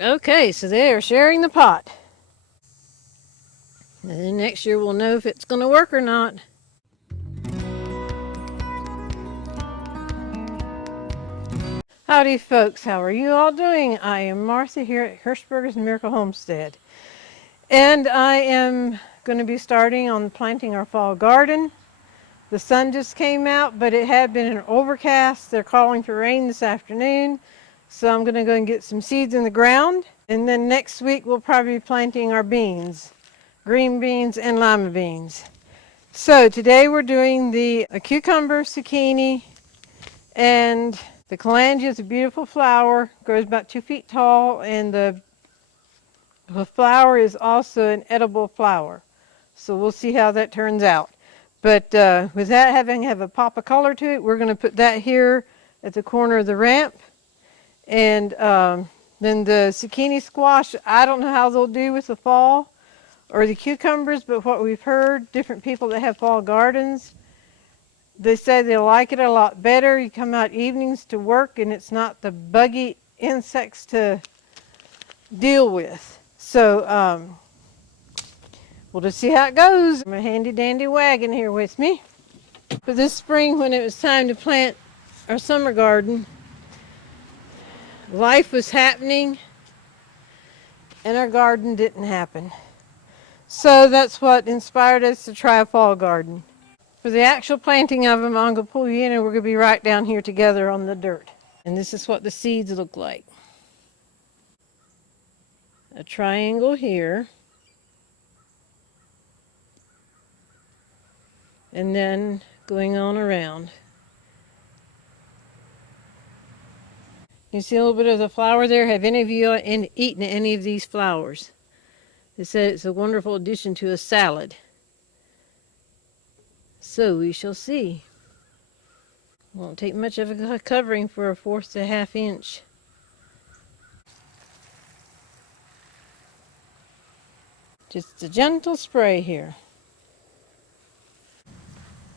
Okay, so they are sharing the pot. And then next year we'll know if it's going to work or not. Howdy folks, how are you all doing? I am Martha here at Hershberger's Miracle Homestead. And I am going to be starting on planting our fall garden. The sun just came out, but it had been an overcast. They're calling for rain this afternoon. So I'm going to go and get some seeds in the ground. And then next week we'll probably be planting our beans, green beans and lima beans. So today we're doing the cucumber, zucchini, and the calangia is a beautiful flower, grows about 2 feet tall, and the flower is also an edible flower. So we'll see how that turns out. But with that have a pop of color to it, we're going to put that here at the corner of the ramp. And then the zucchini squash, I don't know how they'll do with the fall, or the cucumbers, but what we've heard, different people that have fall gardens, they say they like it a lot better. You come out evenings to work and it's not the buggy insects to deal with. So we'll just see how it goes. My handy dandy wagon here with me. But this spring, when it was time to plant our summer garden, life was happening and our garden didn't happen. So that's what inspired us to try a fall garden. For the actual planting of them, I'm going to pull you in and we're going to be right down here together on the dirt. And this is what the seeds look like. A triangle here. And then going on around. You see a little bit of the flower there? Have any of you eaten any of these flowers? They said it's a wonderful addition to a salad. So we shall see. Won't take much of a covering for a 1/4 to 1/2 inch. Just a gentle spray here.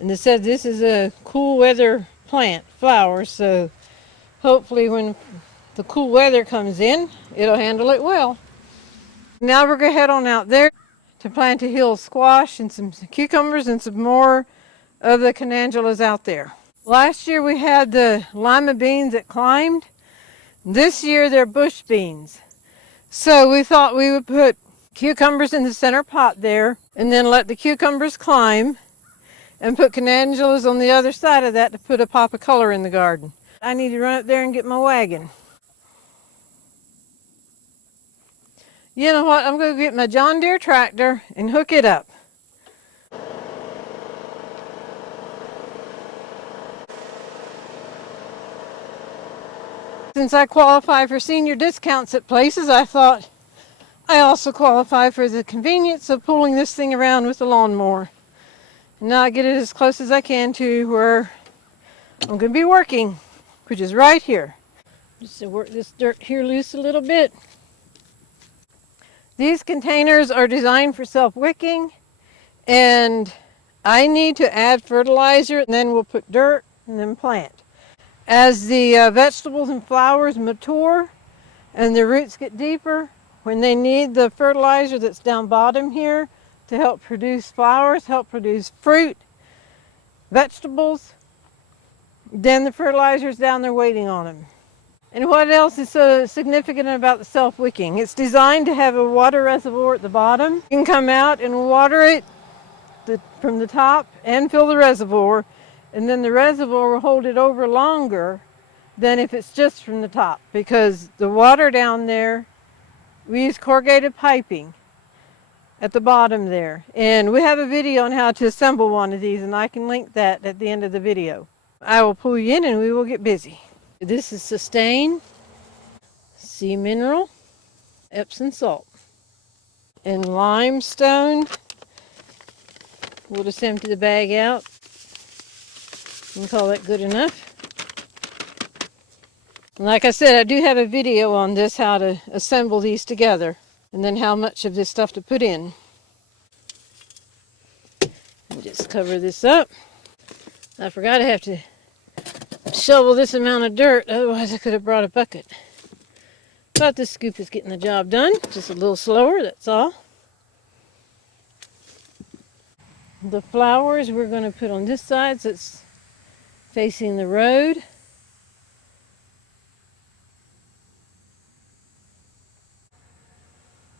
And they said this is a cool weather plant, flower, so hopefully when the cool weather comes in, it'll handle it well. Now we're going to head on out there to plant a hill squash and some cucumbers and some more of the calandulas out there. Last year we had the lima beans that climbed. This year they're bush beans. So we thought we would put cucumbers in the center pot there and then let the cucumbers climb and put calandulas on the other side of that to put a pop of color in the garden. I need to run up there and get my wagon. You know what? I'm going to get my John Deere tractor and hook it up. Since I qualify for senior discounts at places, I thought I also qualify for the convenience of pulling this thing around with the lawnmower. And now I get it as close as I can to where I'm going to be working, which is right here. Just to work this dirt here loose a little bit. These containers are designed for self-wicking, and I need to add fertilizer, and then we'll put dirt and then plant. As the vegetables and flowers mature and the roots get deeper, when they need the fertilizer that's down bottom here to help produce flowers, help produce fruit, vegetables, then the fertilizer's down there waiting on them. And what else is so significant about the self-wicking? It's designed to have a water reservoir at the bottom. You can come out and water it from the top and fill the reservoir, and then the reservoir will hold it over longer than if it's just from the top, because the water down there, we use corrugated piping at the bottom there. And we have a video on how to assemble one of these, and I can link that at the end of the video. I will pull you in and we will get busy. This is Sustain, Sea Mineral, Epsom salt, and limestone. We'll just empty the bag out and call that good enough. And like I said, I do have a video on this, how to assemble these together, and then how much of this stuff to put in. We'll just cover this up. I forgot I have to shovel this amount of dirt, otherwise I could have brought a bucket. But this scoop is getting the job done, just a little slower, that's all. The flowers we're going to put on this side so it's facing the road.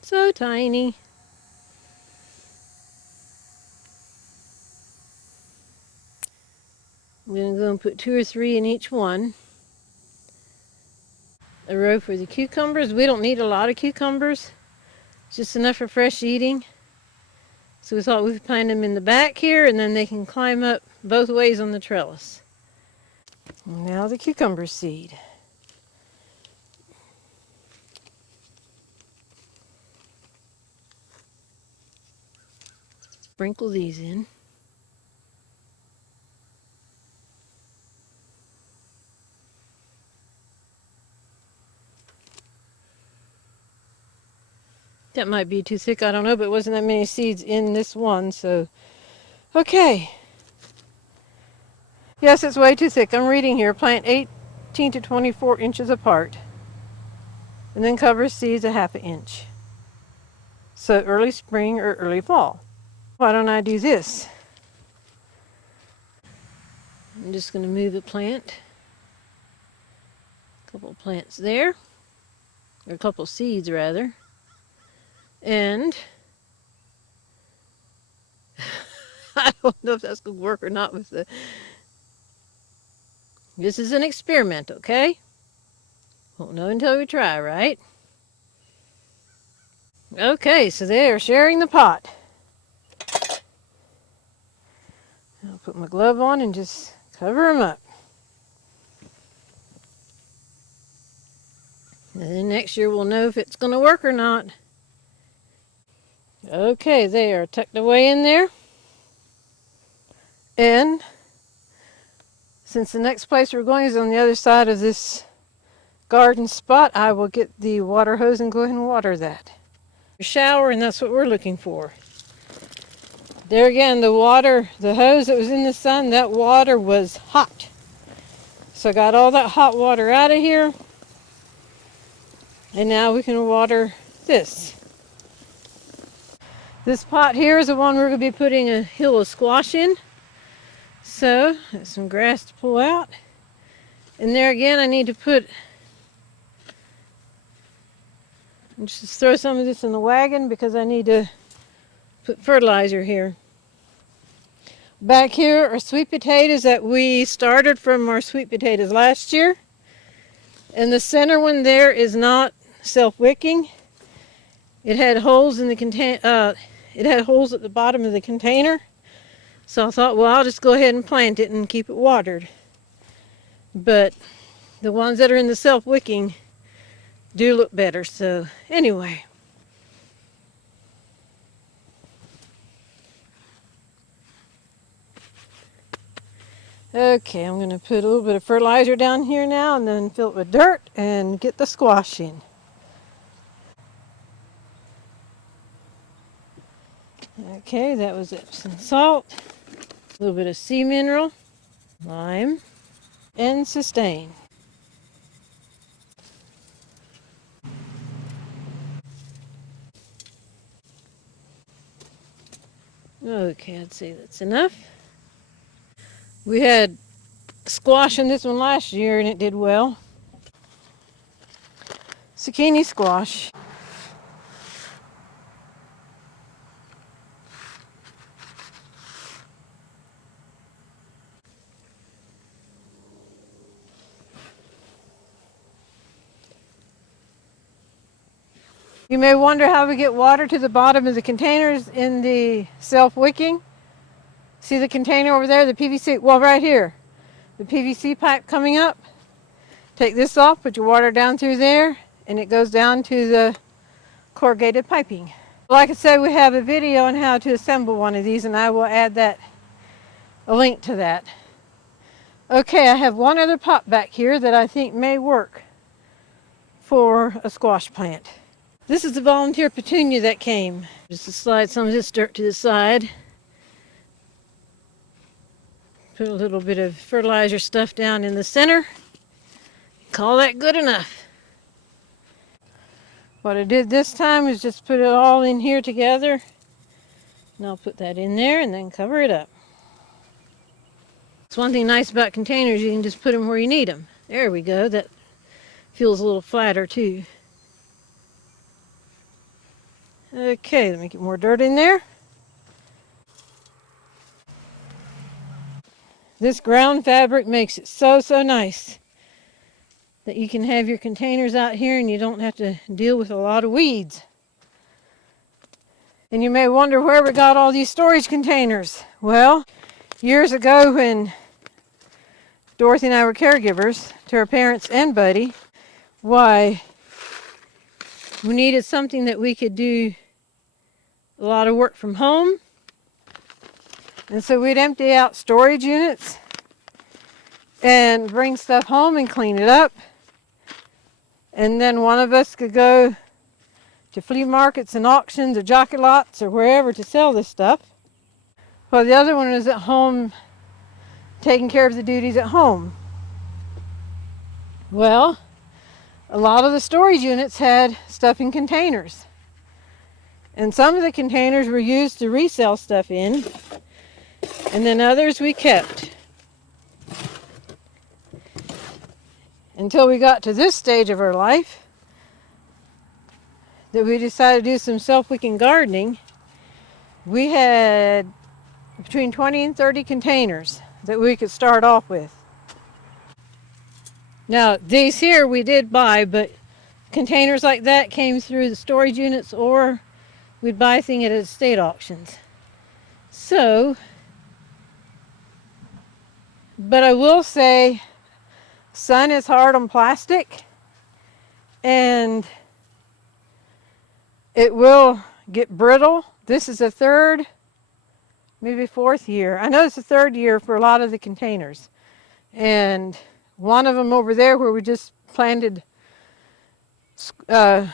So tiny. I'm going to go and put 2 or 3 in each one. A row for the cucumbers. We don't need a lot of cucumbers, just enough for fresh eating. So we thought we'd plant them in the back here and then they can climb up both ways on the trellis. Now the cucumber seed. Sprinkle these in. That might be too thick, I don't know, but it wasn't that many seeds in this one, so. Okay. Yes, it's way too thick. I'm reading here, plant 18 to 24 inches apart. And then cover seeds 1/2 inch. So early spring or early fall. Why don't I do this? I'm just going to move a plant. A couple plants there. Or a couple seeds, rather. And I don't know if that's going to work or not with the... This is an experiment, okay? Won't know until we try, right? Okay, so they are sharing the pot. I'll put my glove on and just cover them up. And then next year we'll know if it's going to work or not. Okay, they are tucked away in there. And since the next place we're going is on the other side of this garden spot, I will get the water hose and go ahead and water that. Shower, and that's what we're looking for. There again, the water, the hose that was in the sun, that water was hot. So I got all that hot water out of here. And now we can water this. This pot here is the one we're going to be putting a hill of squash in. So, there's some grass to pull out. And there again, I need to put, just throw some of this in the wagon because I need to put fertilizer here. Back here are sweet potatoes that we started from our sweet potatoes last year. And the center one there is not self-wicking. It had holes in the it had holes at the bottom of the container. So I thought, well, I'll just go ahead and plant it and keep it watered. But the ones that are in the self-wicking do look better. So anyway. Okay, I'm going to put a little bit of fertilizer down here now and then fill it with dirt and get the squash in. Okay, that was Epsom salt, a little bit of sea mineral, lime, and sustain. Okay, I'd say that's enough. We had squash in this one last year and it did well. Zucchini squash. You may wonder how we get water to the bottom of the containers in the self-wicking. See the container over there, the PVC, well right here. The PVC pipe coming up. Take this off, put your water down through there, and it goes down to the corrugated piping. Like I said, we have a video on how to assemble one of these, and I will add a link to that. Okay, I have one other pot back here that I think may work for a squash plant. This is the volunteer petunia that came. Just to slide some of this dirt to the side. Put a little bit of fertilizer stuff down in the center. Call that good enough. What I did this time is just put it all in here together. And I'll put that in there and then cover it up. It's one thing nice about containers, you can just put them where you need them. There we go. That feels a little flatter too. Okay, let me get more dirt in there. This ground fabric makes it so nice that you can have your containers out here and you don't have to deal with a lot of weeds. And you may wonder where we got all these storage containers. Well, years ago when Dorothy and I were caregivers to our parents and Buddy, why, we needed something that we could do a lot of work from home. And so we'd empty out storage units and bring stuff home and clean it up. And then one of us could go to flea markets and auctions or jockey lots or wherever to sell this stuff. Well, the other one was at home taking care of the duties at home. Well, a lot of the storage units had stuff in containers. And some of the containers were used to resell stuff in, and then others we kept. Until we got to this stage of our life that we decided to do some self-wicking gardening. We had between 20 and 30 containers that we could start off with. Now, these here we did buy, but containers like that came through the storage units, or we'd buy things at estate auctions. So, but I will say, sun is hard on plastic, and it will get brittle. This is the third, maybe fourth year. I know it's the third year for a lot of the containers. And one of them over there where we just planted the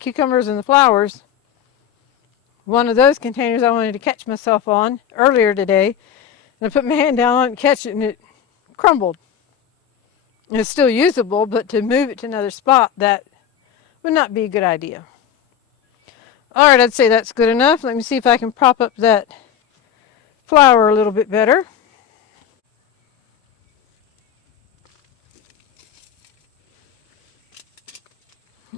cucumbers and the flowers, one of those containers I wanted to catch myself on earlier today. And I put my hand down on it and catch it, and it crumbled. It's still usable, but to move it to another spot, that would not be a good idea. All right, I'd say that's good enough. Let me see if I can prop up that flower a little bit better.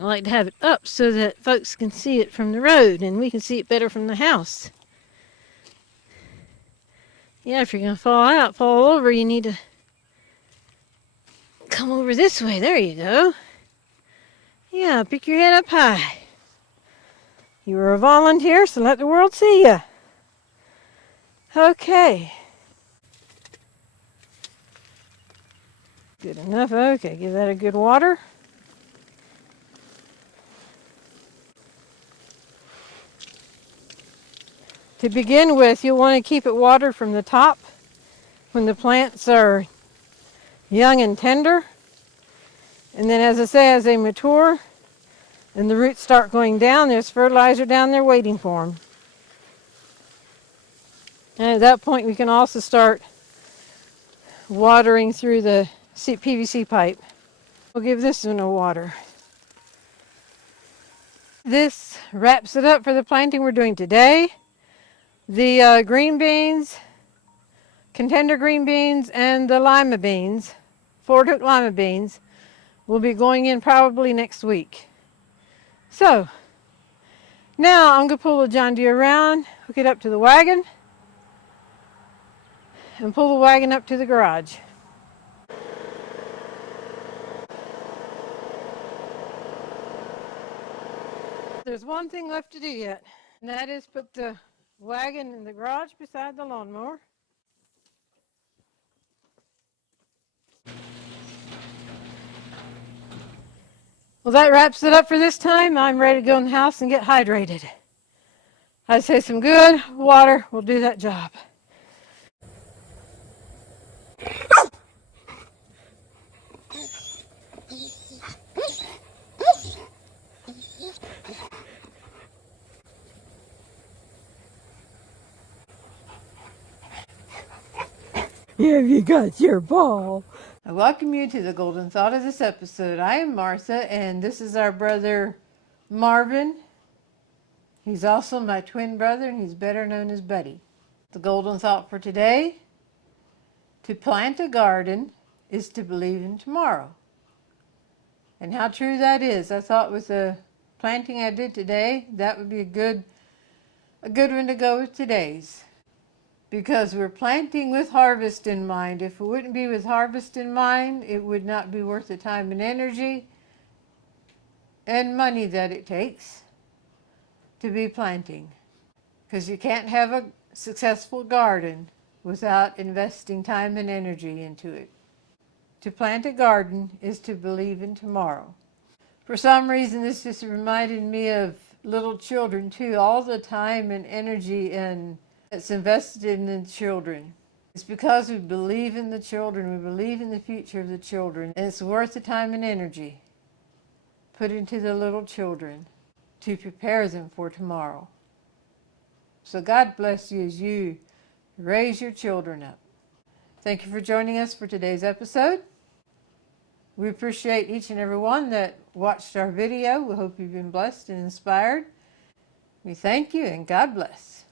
I like to have it up so that folks can see it from the road and we can see it better from the house. Yeah, if you're going to fall over, you need to come over this way. There you go. Yeah, pick your head up high. You were a volunteer, so let the world see you. Okay. Good enough. Okay, give that a good water. To begin with, you'll want to keep it watered from the top when the plants are young and tender. And then, as I say, as they mature and the roots start going down, there's fertilizer down there waiting for them. And at that point, we can also start watering through the PVC pipe. We'll give this one a water. This wraps it up for the planting we're doing today. The green beans, contender green beans, and the lima beans, Ford Hook lima beans, will be going in probably next week. So, now I'm going to pull the John Deere around, hook it up to the wagon, and pull the wagon up to the garage. There's one thing left to do yet, and that is put the wagon in the garage beside the lawnmower. Well, that wraps it up for this time. I'm ready to go in the house and get hydrated. I'd say some good water will do that job. Have you got your ball? I welcome you to the golden thought of this episode. I am Martha, and this is our brother Marvin, he's also my twin brother, and he's better known as Buddy. The golden thought for today: to plant a garden is to believe in tomorrow. And how true that is. I thought with the planting I did today, that would be a good one to go with today's. Because we're planting with harvest in mind. If it wouldn't be with harvest in mind, it would not be worth the time and energy and money that it takes to be planting. Because you can't have a successful garden without investing time and energy into it. To plant a garden is to believe in tomorrow. For some reason, this just reminded me of little children too. All the time and energy that's invested in the children. It's because we believe in the children, we believe in the future of the children, and it's worth the time and energy put into the little children to prepare them for tomorrow. So God bless you as you raise your children up. Thank you for joining us for today's episode. We appreciate each and every one that watched our video. We hope you've been blessed and inspired. We thank you, and God bless.